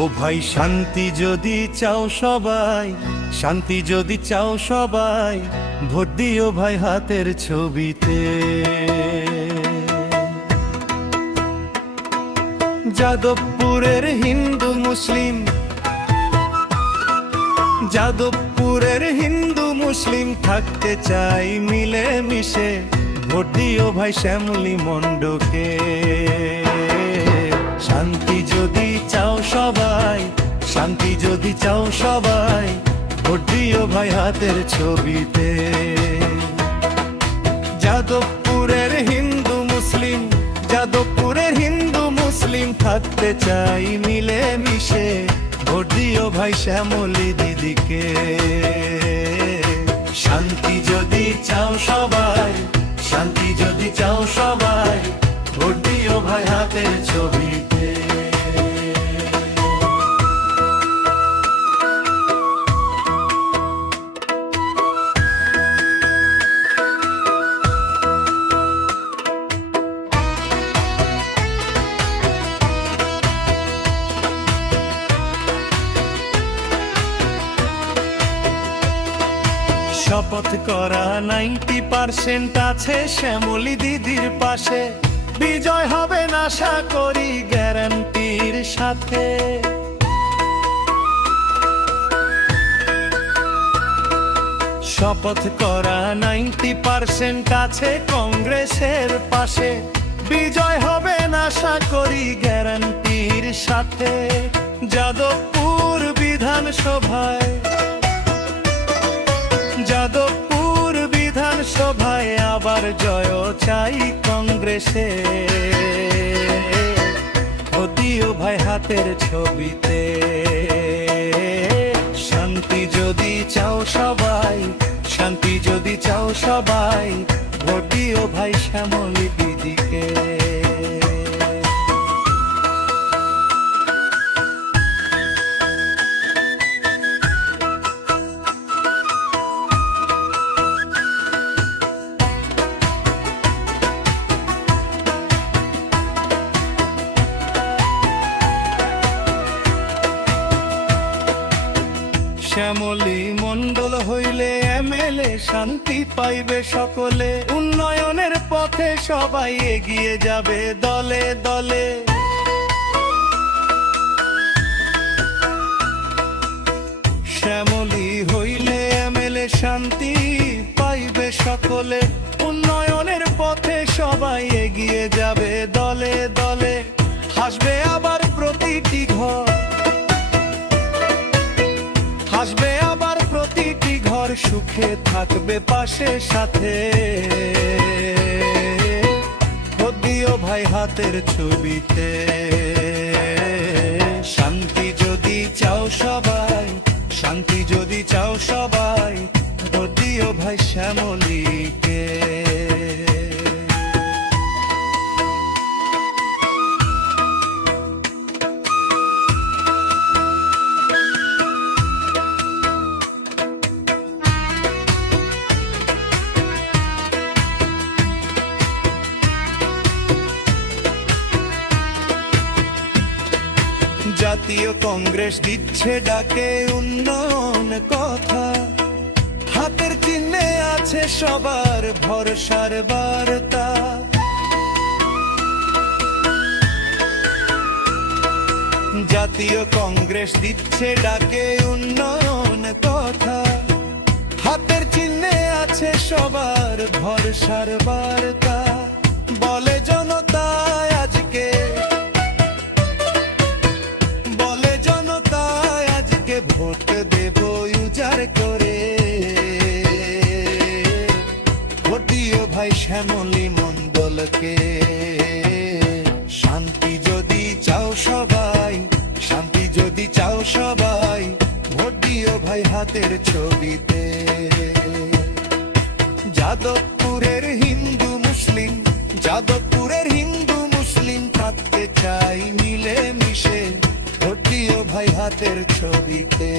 ও ভাই শান্তি যদি চাও সবাই, শান্তি যদি চাও সবাই, ভোট দিও ভাই হাতের ছবিতে। যাদবপুরের হিন্দু মুসলিম, যাদবপুরের হিন্দু মুসলিম থাকতে চাই মিলে মিশে, ভোট দিও ভাই শ্যামলী মণ্ডকে। শান্তি যদি চাও সবাই, শান্তি যদি চাও সবাই, ভোট দিও ভাই হাতের ছবিতে। যাদবপুরের হিন্দু মুসলিম, যাদবপুরের হিন্দু মুসলিম থাকতে চাই মিলে মিশে, ভোট দিও ভাই শ্যামলী দিদিকে। শান্তি যদি চাও সবাই, শান্তি যদি চাও সবাই, ভোট দিও ভাই হাতের ছবিতে। শপথ করা 90% আছে শ্যামলী দিদির পাশে, বিজয় হবে না আশা করি গ্যারান্টির সাথে। শপথ করা 90% আছে কংগ্রেসের পাশে, বিজয় হবে না আশা করি গ্যারান্টির সাথে। যাদবপুর বিধানসভায়, যাদবপুর বিধানসভায় আবার জয় চাই কংগ্রেসে, ভোট দিও ভাই হাতের ছবিতে। শান্তি যদি চাও সবাই, শান্তি যদি চাও সবাই, ভোট দিও ভাই শ্যামলী দিদিকে। শ্যামলী মণ্ডল হইলে এমএলএ শান্তি পাইবে সকলে, উন্নয়নের পথে সবাই এগিয়ে যাবে দলে দলে। শ্যামলী হইলে এমএলএ শান্তি পাইবে সকলে, উন্নয়নের পথে সবাই এগিয়ে যাবে দলে দলে। হাসবে আবার প্রতিটি ঘর, হাসবে আবার প্রতিটি ঘর, সুখে থাকবে পাশে সাথে, ভোট দিও ভাই হাতের ছবিতে। শান্তি যদি চাও সবাই, শান্তি যদি চাও সবাই, ভোট দিও ভাই শ্যামলীকে। জাতীয় কংগ্রেস দিচ্ছে ডাকে উন্নয়ন কথা, হাতের চিহ্নে আছে সবার ভরসার বার্তা। জাতীয় কংগ্রেস দিচ্ছে ডাকে উন্নয়ন কথা, হাতের চিহ্নে আছে সবার ভরসার বার্তা। বলে জনতা আজকে, ভোট দেব উজাড় করে, ভোট দিও ভাই শ্যামলী মণ্ডলকে। শান্তি যদি চাও সবাই, শান্তি যদি চাও সবাই, ভোট দিও ভাই হাতের ছবিতে। যাদবপুরের হিন্দু মুসলিম, যাদবপুরের হিন্দু মুসলিম থাকতে চাই মিলে মিশে, ভোট দিও ভাই হাতের ছবিতে।